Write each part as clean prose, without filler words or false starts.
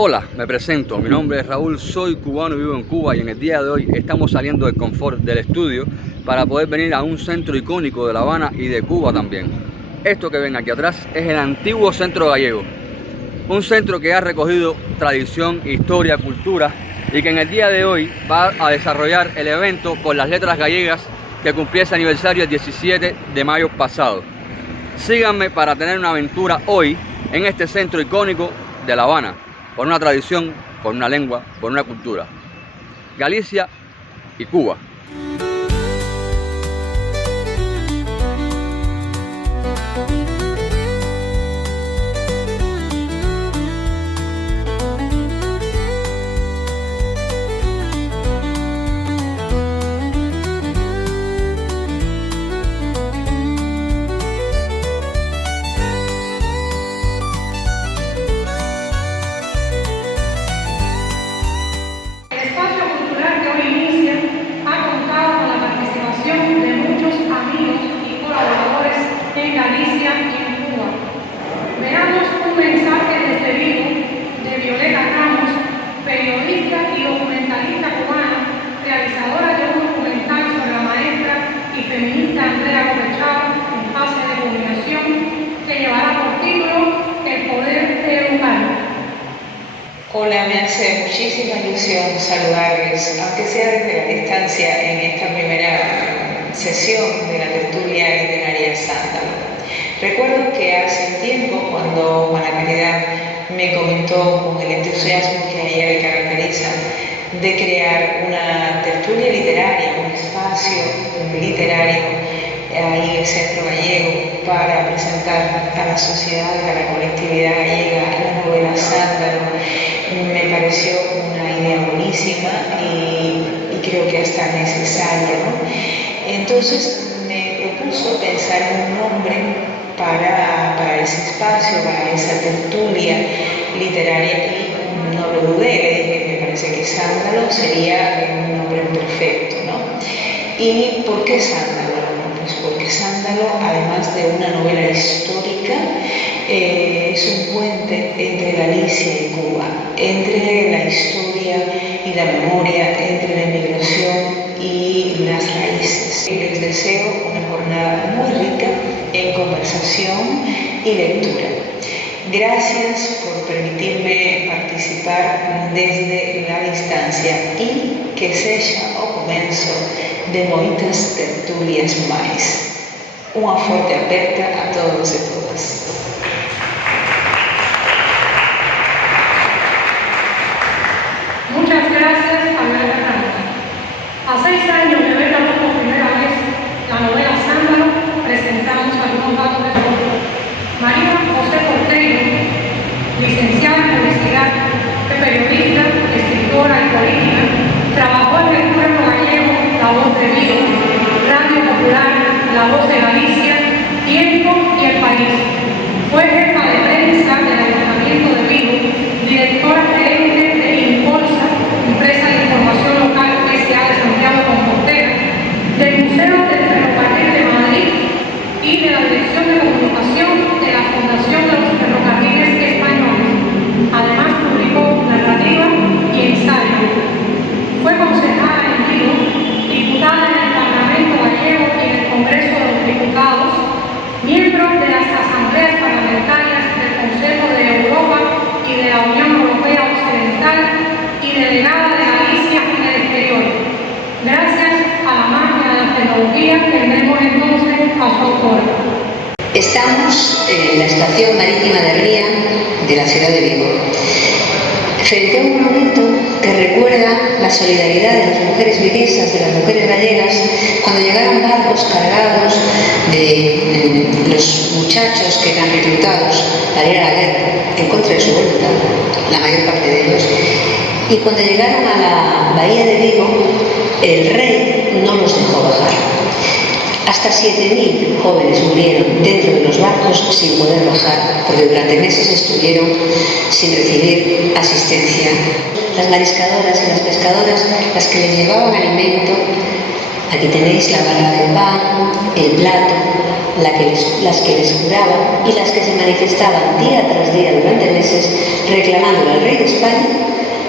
Hola, me presento, mi nombre es Raúl, soy cubano y vivo en Cuba y en el día de hoy estamos saliendo del confort del estudio para poder venir a un centro icónico de La Habana y de Cuba también. Esto que ven aquí atrás es el antiguo Centro Gallego, un centro que ha recogido tradición, historia, cultura y que en el día de hoy va a desarrollar el evento con las letras gallegas que cumplía ese aniversario el 17 de mayo pasado. Síganme para tener una aventura hoy en este centro icónico de La Habana, por una tradición, por una lengua, por una cultura. Galicia y Cuba. Galicia y en Cuba. Veamos un mensaje desde Vigo de Violeta Ramos, periodista y documentalista cubana, realizadora de un documental sobre la maestra y feminista Andrea Correchao en fase de publicación, que llevará por título El poder de educar. Hola, me hace muchísima ilusión saludarles, aunque sea desde la distancia, en esta primera sesión de la tertulia literaria Sándalo. Recuerdo que hace un tiempo, cuando Juana Caridad me comentó con el entusiasmo que a ella le caracteriza de crear una tertulia literaria, un espacio literario ahí en el Centro Gallego para presentar a la sociedad, a la colectividad gallega, la novela Sándalo, me pareció una idea buenísima y creo que hasta necesaria, ¿no? Entonces me propuso pensar en un nombre para ese espacio, para esa tertulia literaria y no lo dudé, le dije, me parece que Sándalo sería un nombre perfecto, ¿no? ¿Y por qué Sándalo? Pues porque Sándalo, además de una novela histórica, es un puente entre Galicia y Cuba, entre la historia y la memoria, entre la inmigración y las raíces. Les deseo una jornada muy rica en conversación y lectura. Gracias por permitirme participar desde la distancia y que seja o comienzo de moitas tertulias máis. Unha forte aperta a todos e todas. Muchas gracias, Violeta Ramos. A 6 años de ver por primera vez la novela Sándalo, presentamos algunos datos de su autor. María José Porteiro, licenciada en publicidad, periodista, escritora y política, trabajó en el pueblo gallego La Voz de Vigo, Radio Popular, La Voz de Galicia, Tiempo y El País. Fue jefa de prensa del Ayuntamiento de Vigo, directora gerente de Impulsa, empresa de información local S.A. de Santiago de Compostela, del Museo del Ferrocarril de Madrid y de la Dirección de Comunicación de la Fundación de los Ferrocarriles Españoles. Además, publicó narrativa y ensayo. Fue concejala en Vigo, diputada en el Parlamento Gallego y en el Congreso de los Diputados, miembro de las asambleas parlamentarias del Consejo de Europa y de la Unión Europea Occidental y delegada de Galicia en el exterior. Gracias a la magia de la tecnología, tendremos entonces a su autora. Estamos en la estación marítima de Ría de la ciudad de Vigo, frente a un monumento que recuerda la solidaridad de las mujeres viguesas, de las mujeres gallegas, cuando llegaron barcos cargados de los muchachos que eran reclutados para ir a la guerra en contra de su voluntad, la mayor parte de ellos, y cuando llegaron a la bahía de Vigo, el rey no los dejó bajar. Hasta 7.000 jóvenes murieron dentro de los barcos sin poder bajar, porque durante meses estuvieron sin recibir asistencia. Las mariscadoras y las pescadoras, las que les llevaban alimento, aquí tenéis la barra del pan, el plato, las que les juraban y las que se manifestaban día tras día durante meses reclamando al rey de España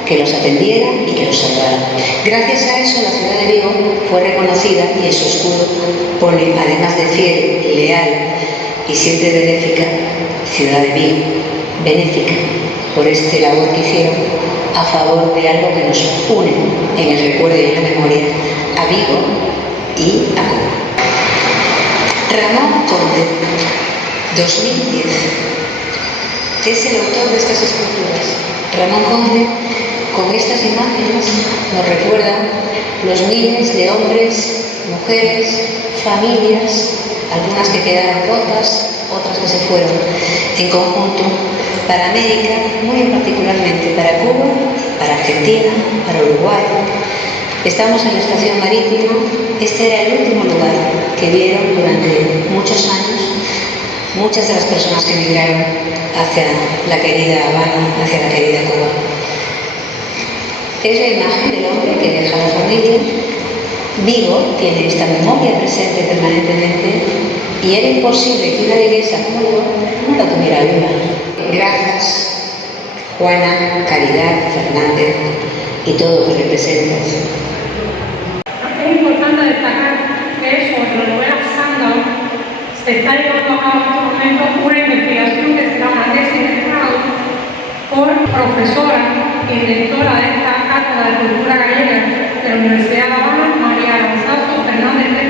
que los atendiera y que los salvara. Gracias a eso la ciudad de Vigo fue reconocida y en su escudo pone, además de fiel, leal y siempre benéfica, ciudad de Vigo, benéfica por este labor que hicieron a favor de algo que nos une en el recuerdo y en la memoria a Vigo y a Cuba. Ramón Conde, 2010, es el autor de estas esculturas. Ramón Conde, con estas imágenes, nos recuerda los miles de hombres, mujeres, familias, algunas que quedaron rotas, otras que se fueron en conjunto para América, muy particularmente para Cuba, para Argentina, para Uruguay. Estamos en la estación marítima. Este era el último lugar que vieron durante muchos años muchas de las personas que emigraron hacia la querida Habana, hacia la querida Cuba. Es la imagen del hombre que deja la familia. Vigo tiene esta memoria presente permanentemente y era imposible que una leguesa como yo no la tuviera viva. Gracias, Juana, Caridad, Fernández y todo lo que representas. Es importante destacar que sobre la novela Sándalo se está llevando a cabo en este momento una investigación que será una tesis de grado por profesora y directora de esta cátedra de cultura gallega de la Universidad de La Habana, María Aranzazu Fernández de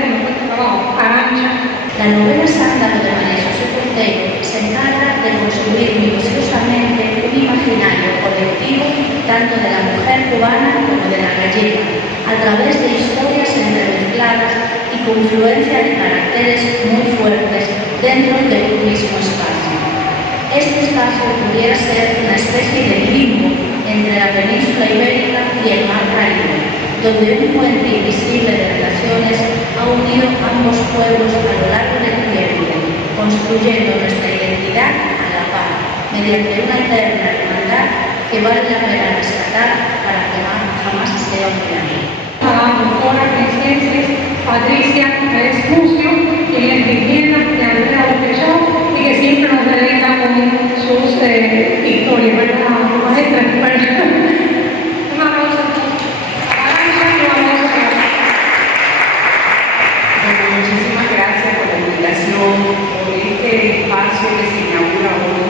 Trabajo, Arancha. La novela Sándalo de María José Portero se encarga de construir minuciosamente un imaginario colectivo tanto de la mujer cubana como de la gallega, a través de historias entremezcladas y confluencia de caracteres muy fuertes dentro de un mismo espacio. Este espacio pudiera ser una especie de limbo entre la península ibérica y el mar Caribe, donde un puente invisible de relaciones ha unido ambos pueblos a lo largo del tiempo, construyendo nuestra identidad a la par, mediante una eterna hermandad que vale la pena rescatar para que jamás se olvide. A la doctora en ciencias Patricia Pérez Mucio, quien es vivienda de Andrea Botellón y que siempre nos deleita con sus historias, ¿verdad? Maestra, un aplauso. Muchísimas gracias por la invitación, por este espacio que se inaugura hoy,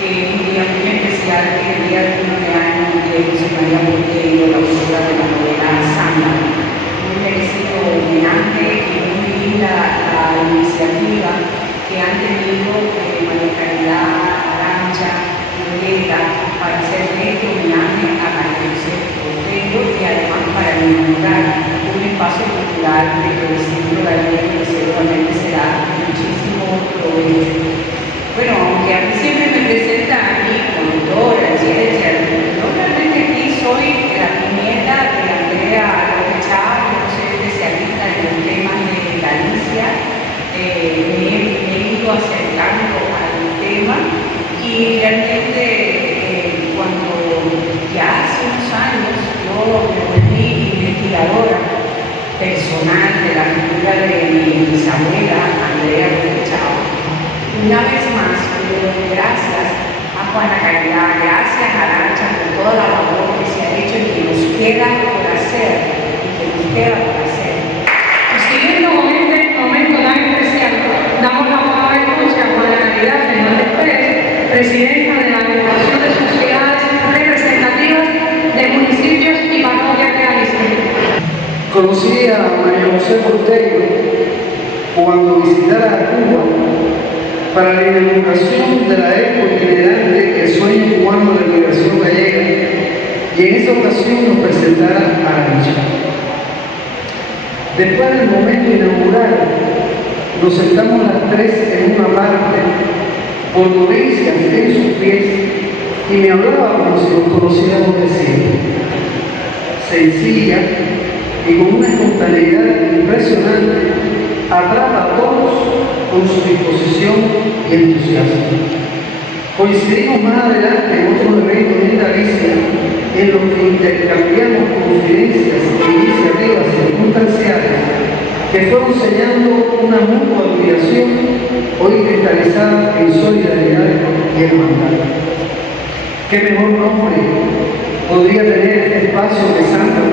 que es un día muy especial, que es el día del 1 de año de José María Portero, la autora de la novela Sándalo. Un merecido homenaje y muy linda la iniciativa que han tenido María Caridad, Arancha, Violeta, para hacer este homenaje a María José Portero y además para inaugurar un espacio cultural del Centro Gallego que seguramente será muchísimo provecho. Bueno, aunque a mí siempre me presenta a mí como autora, ciencia, yo realmente aquí soy la nieta de Andrea López Chávez, yo soy especialista en los temas de Galicia, me he ido acercando al tema y realmente cuando ya hace unos años yo me volví investigadora personal de la figura de mi bisabuela Andrea López Chávez. Una vez más, le doy gracias a Juana Caridad, gracias a Arancha por toda la labor que se ha hecho y que nos queda por hacer Siguiendo con este momento tan especial, damos la palabra entonces a Juana Caridad Fernández Pérez, presidenta de la Agrupación de Sociedades Representativas de Municipios y Parroquias Realistas. Conocí a María José Portero cuando visitara a Cuba para la inauguración de la expo itinerante El Sueño Cubano de la Migración Gallega, y en esa ocasión nos presentara a Arancha. Después del momento inaugural, nos sentamos las tres en una parte, por dolencias en sus pies, y me hablaba como si nos conociéramos de siempre. Sencilla y con una espontaneidad impresionante, atrapa a todos con su disposición y entusiasmo. Coincidimos más adelante en otros eventos en Galicia en los que intercambiamos confidencias e iniciativas circunstanciales que fueron sellando una mutua inspiración, hoy cristalizada en solidaridad y hermandad. ¿Qué mejor nombre podría tener este espacio que Sandra,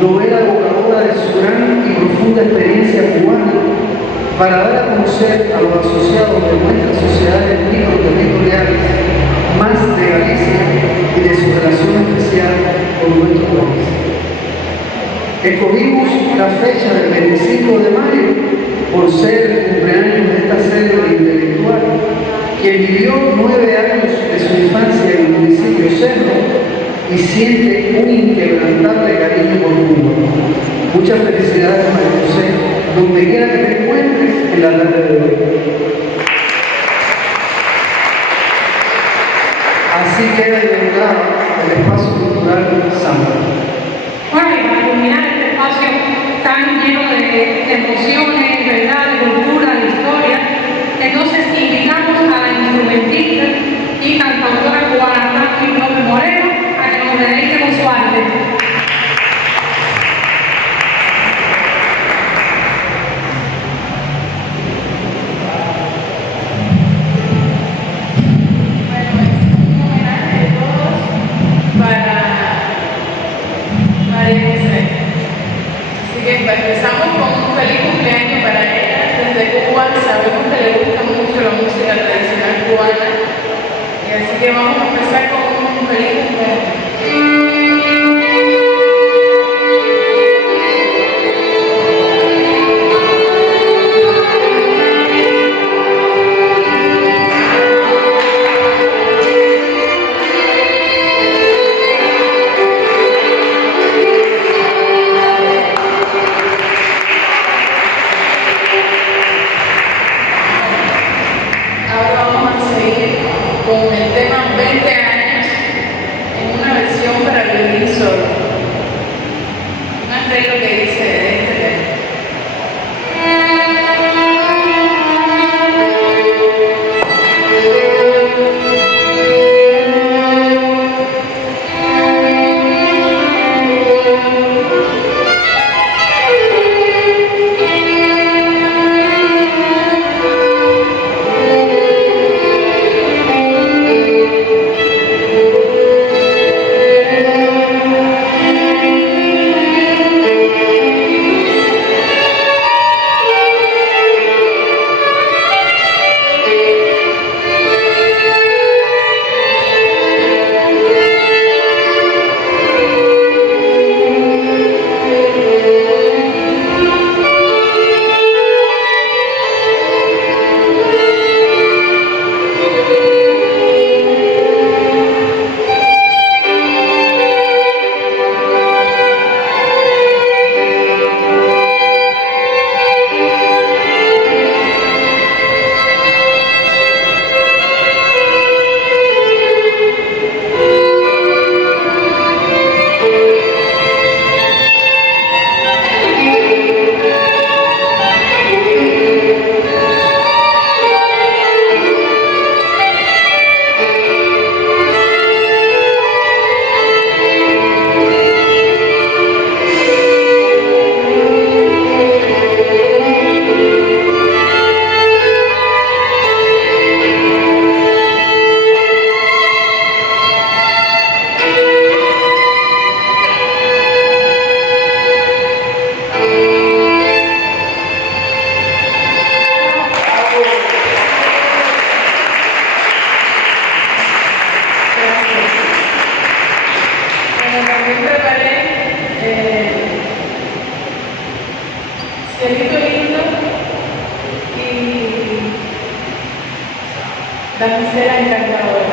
novela evocadora de su gran y profunda experiencia cubana, para dar a conocer a los asociados de nuestras sociedades microterritoriales más de Galicia y de su relación especial con nuestro país? Escogimos la fecha del 25 de mayo por ser el cumpleaños de esta célebre intelectual, quien vivió 9 años de su infancia en el municipio Cerro y siente un inquebrantable cariño por Cuba. Muchas felicidades, María José, donde quiera que te encuentres en la tarde de hoy. Así queda inaugurado el espacio cultural Sandra. Bueno, y para culminar este espacio tan lleno de emociones, ¿verdad?, de cultura, de historia, entonces invitamos a la instrumentista y cantautora cubana Franklin López Moreno a que nos deleite con su arte. Empezamos con un feliz cumpleaños para ella desde Cuba. Sabemos que le gusta mucho la música tradicional cubana, y así que vamos a empezar con un feliz cumpleaños. Con el tema 20 años en una versión para vivir solo. Un arreglo que dice de este tema. También preparé Cielito Lindo y Damisela Encantadora.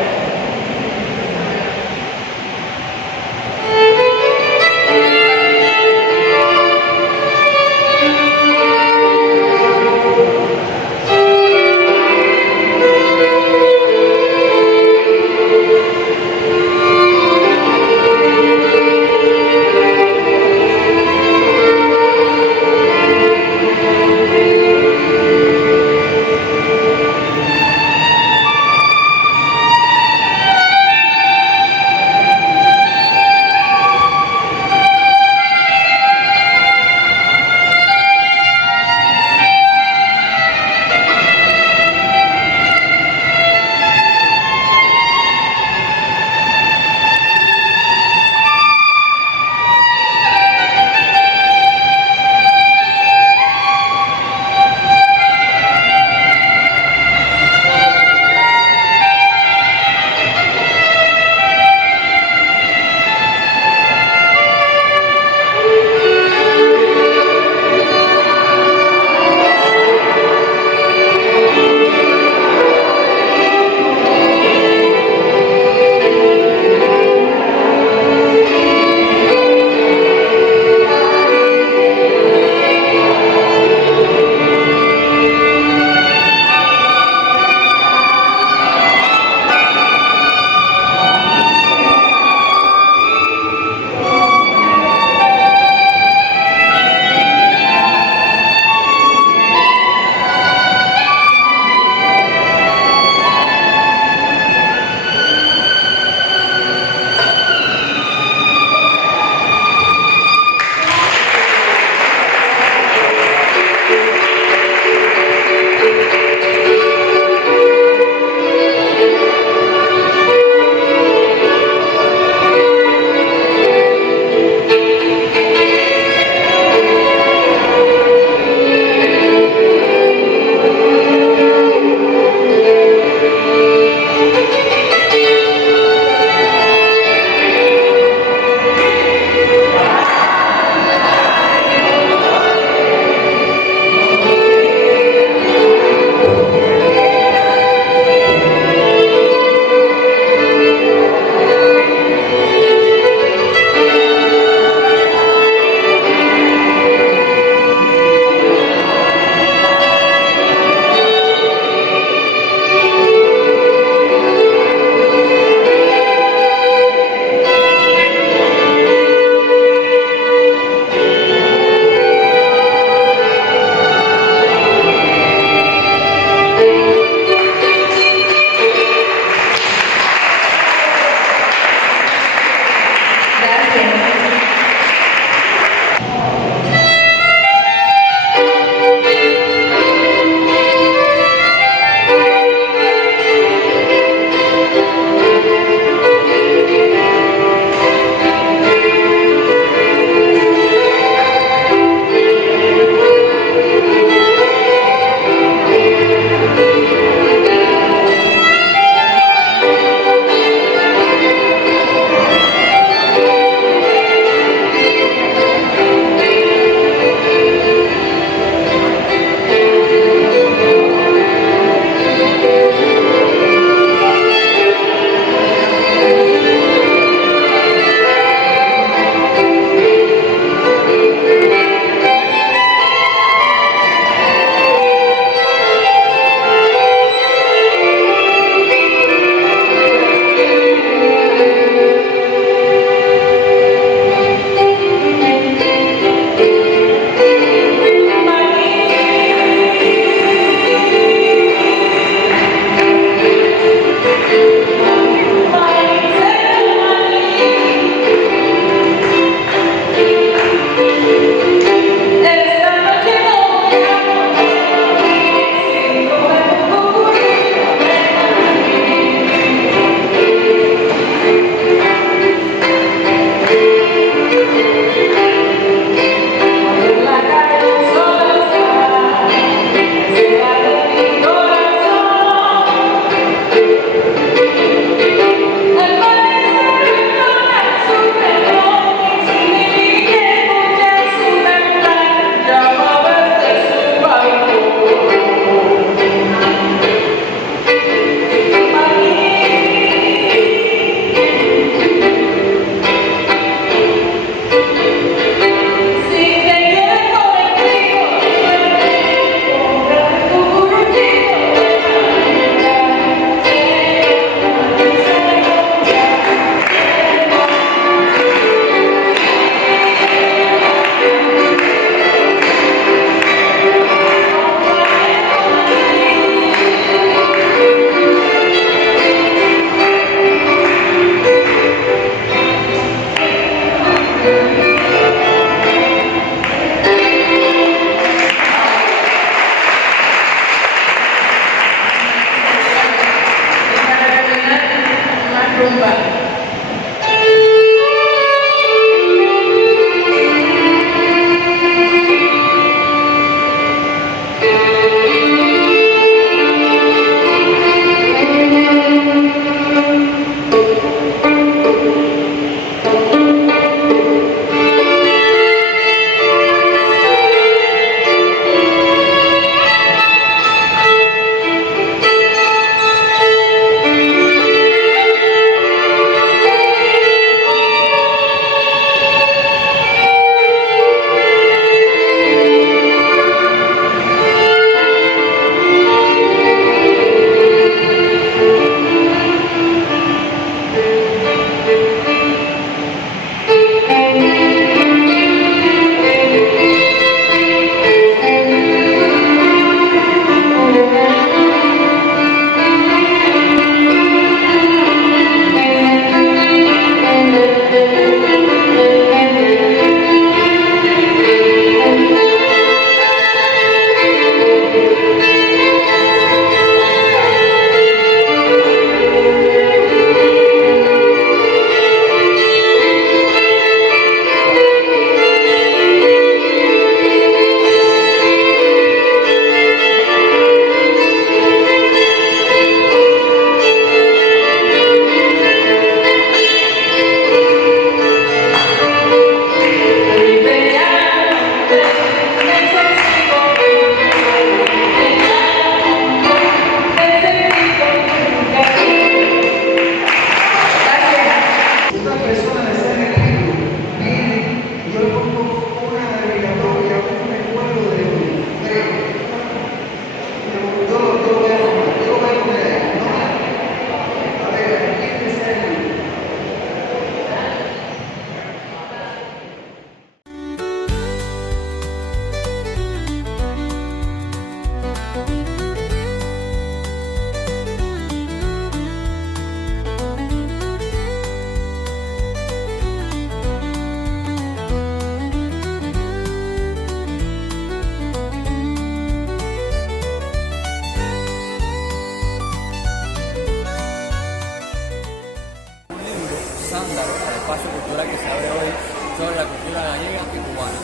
Sándalo, el espacio cultural que se abre hoy sobre la cultura gallega y cubana.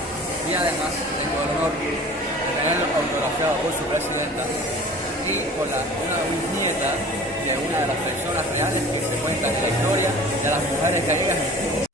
Y además tengo el honor de tenerlo autografiado por su presidenta y por una bisnieta de una de las personas reales que se cuentan en la historia de las mujeres gallegas en Cuba.